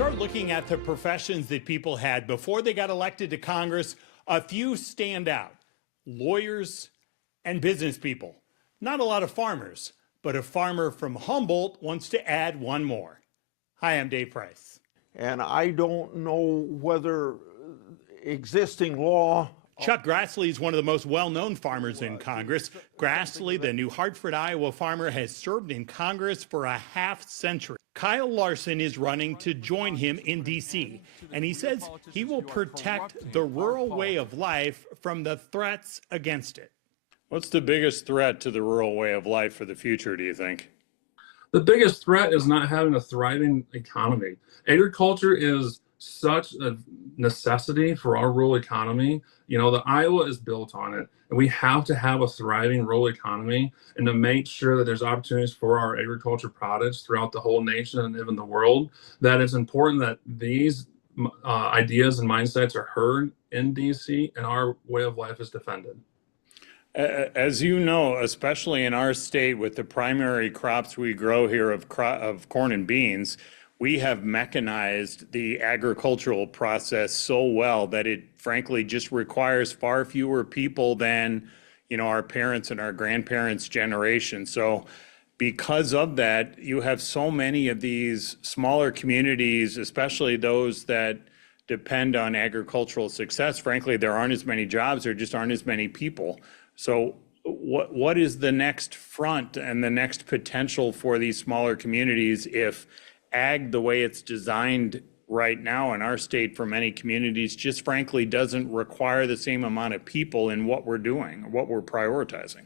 start looking at the professions that people had before they got elected to Congress, a few stand out: lawyers and business people. Not a lot of farmers, but a farmer from Humboldt wants to add one more. Hi, I'm Dave Price. And I don't know whether existing law. Chuck Grassley is one of the most well-known farmers in Congress. Grassley, the New Hartford, Iowa farmer, has served in Congress for a half-century. Kyle Larson is running to join him in D.C., and he says he will protect the rural way of life from the threats against it. What's the biggest threat to the rural way of life for the future, do you think? The biggest threat is not having a thriving economy. Agriculture is such a necessity for our rural economy. You know, the Iowa is built on it, and we have to have a thriving rural economy and to make sure that there's opportunities for our agriculture products throughout the whole nation and even the world, that it's important that these ideas and mindsets are heard in DC and our way of life is defended. As you know, especially in our state with the primary crops we grow here of corn and beans, we have mechanized the agricultural process so well that it frankly just requires far fewer people than, you know, our parents and our grandparents' generation. So because of that, you have so many of these smaller communities, especially those that depend on agricultural success. Frankly, there aren't as many jobs, there just aren't as many people. So what is the next front and the next potential for these smaller communities if ag, the way it's designed right now in our state for many communities, just frankly doesn't require the same amount of people in what we're doing, what we're prioritizing?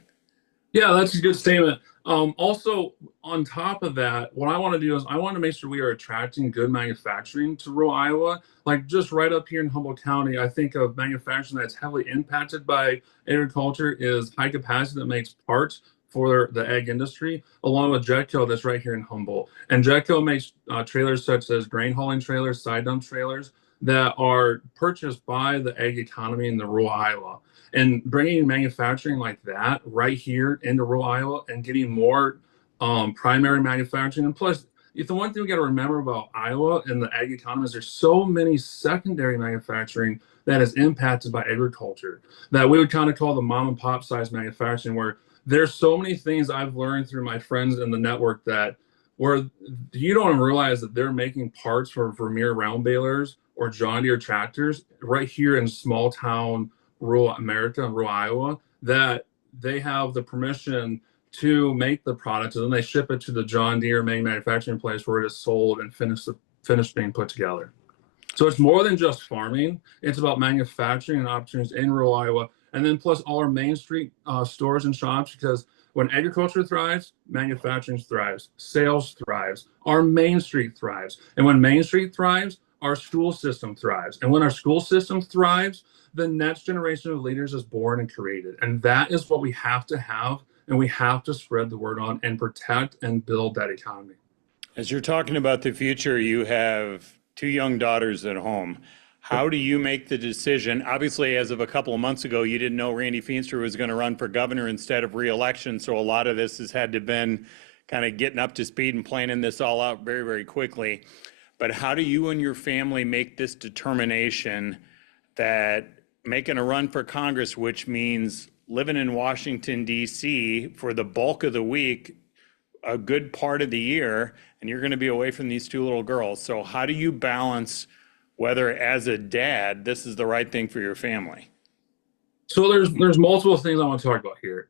Yeah, that's a good statement. Also, on top of that, what I want to do is I want to make sure we are attracting good manufacturing to rural Iowa. Like just right up here in Humboldt County, I think of manufacturing that's heavily impacted by agriculture is High Capacity that makes parts for the ag industry, along with Jetco that's right here in Humboldt. And Jetco makes trailers such as grain hauling trailers, side dump trailers that are purchased by the ag economy in the rural Iowa. And bringing manufacturing like that right here into rural Iowa and getting more primary manufacturing. And plus, the one thing we got to remember about Iowa and the ag economy is there's so many secondary manufacturing that is impacted by agriculture that we would kind of call the mom and pop size manufacturing, where there's so many things I've learned through my friends in the network that where you don't realize that they're making parts for Vermeer round balers or John Deere tractors right here in small town rural America and rural Iowa, that they have the permission to make the product and then they ship it to the John Deere main manufacturing place where it is sold and finished being put together. So it's more than just farming. It's about manufacturing and opportunities in rural Iowa. And then plus all our Main Street stores and shops, because when agriculture thrives, manufacturing thrives, sales thrives, our Main Street thrives. And when Main Street thrives, our school system thrives. And when our school system thrives, the next generation of leaders is born and created. And that is what we have to have, and we have to spread the word on and protect and build that economy. As you're talking about the future, you have two young daughters at home. How do you make the decision? Obviously, as of a couple of months ago, you didn't know Randy Feenstra was going to run for governor instead of re-election. So a lot of this has had to been kind of getting up to speed and planning this all out very, very quickly. But how do you and your family make this determination that making a run for Congress, which means living in Washington, D.C. for the bulk of the week, a good part of the year, and you're going to be away from these two little girls. So how do you balance whether as a dad, this is the right thing for your family? So there's multiple things I want to talk about here.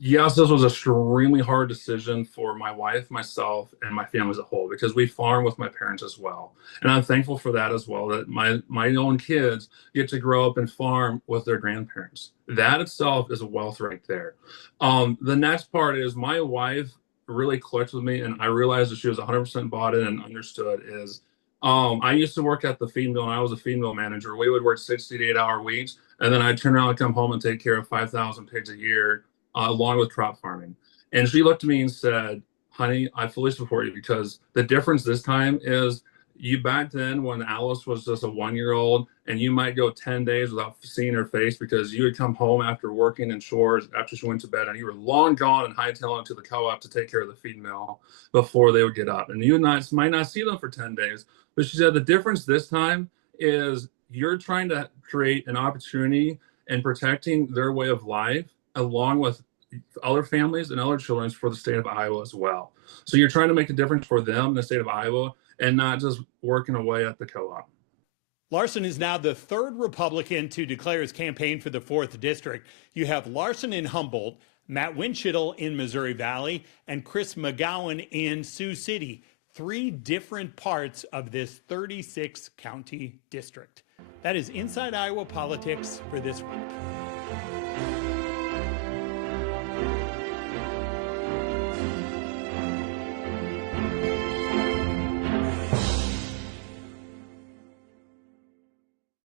Yes, this was an extremely hard decision for my wife, myself, and my family as a whole, because we farm with my parents as well. And I'm thankful for that as well, that my own kids get to grow up and farm with their grandparents. That itself is a wealth right there. The next part is my wife really clicked with me, and I realized that she was 100% bought in and understood is, I used to work at the feed mill, and I was a feed mill manager. We would work 60 to 8-hour weeks, and then I'd turn around and come home and take care of 5,000 pigs a year, along with crop farming. And she looked at me and said, honey, I fully support you, because the difference this time is You back then when Alice was just a 1-year-old and you might go 10 days without seeing her face because you would come home after working in chores after she went to bed and you were long gone and hightailing to the co-op to take care of the feed mill before they would get up. And you might not see them for 10 days. But she said the difference this time is you're trying to create an opportunity and protecting their way of life along with other families and other children for the state of Iowa as well. So you're trying to make a difference for them in the state of Iowa and not just working away at the co-op. Larson is now the third Republican to declare his campaign for the 4th District. You have Larson in Humboldt, Matt Winchittle in Missouri Valley, and Chris McGowan in Sioux City. 3 different parts of this 36-county district. That is Inside Iowa Politics for this week.